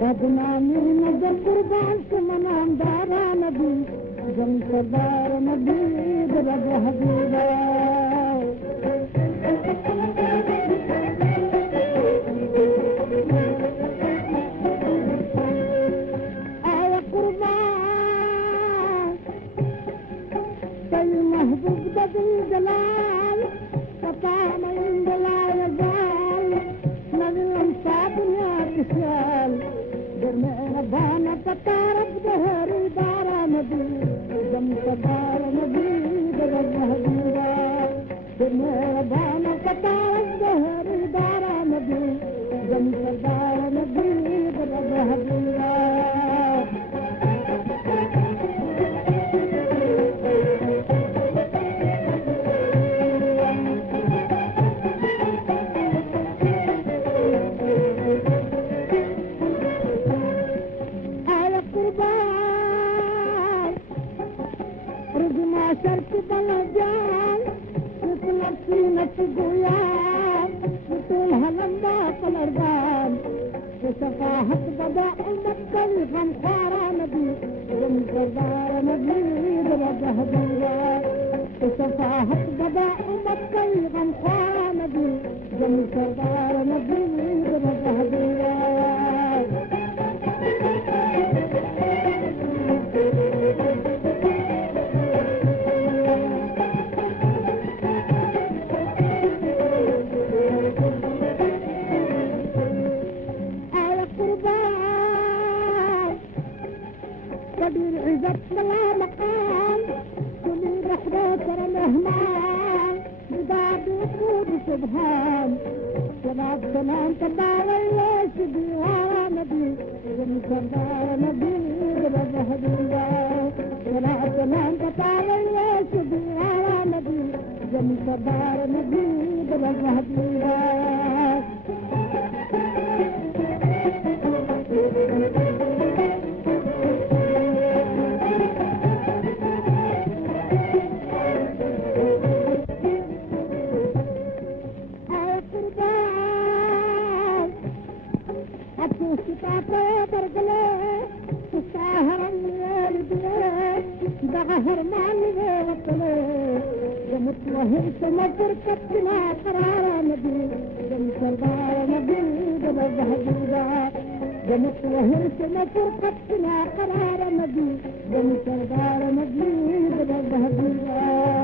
बदनामी नजर कुर्बान से मनाम दारा नबी जम सरदार नबी रब हबीबा आया कुर्बान कई महबूब बदल जलाल पता नहीं जलाल जाल नवीन सा दुनिया किसाल मेहरबान पतारब दहरी दारा नबी जम सरदार नबी रब हबीबा मेहरबान पतारब दहरी दारा नबी जम सरदार नबी रब हबीबा शर्त बल जान नच गुयान तुल हलंदा पलरदान सफाहत बदा उम्मत कल हम खारा नबी जम सरदार नबी रब हबीबा सफाहत बदा उम्मत कल हम खारा नबी जम सरदार नबी रब हबीबा عزت لا مقام كل رحلة ترى مهمان بداد وقود سبحان سلام سلام تداوي ليش بيها نبي جم سردار نبي رب هدينا سلام سلام تداوي ليش بيها نبي جم سردار نبي رب هدينا هرمان وطلع متوهم سمجر كتنا قرار نبي جم سردار نبي رب هبيبا متوهم سمجر كتنا قرار نبي جم سردار نبي رب هبيبا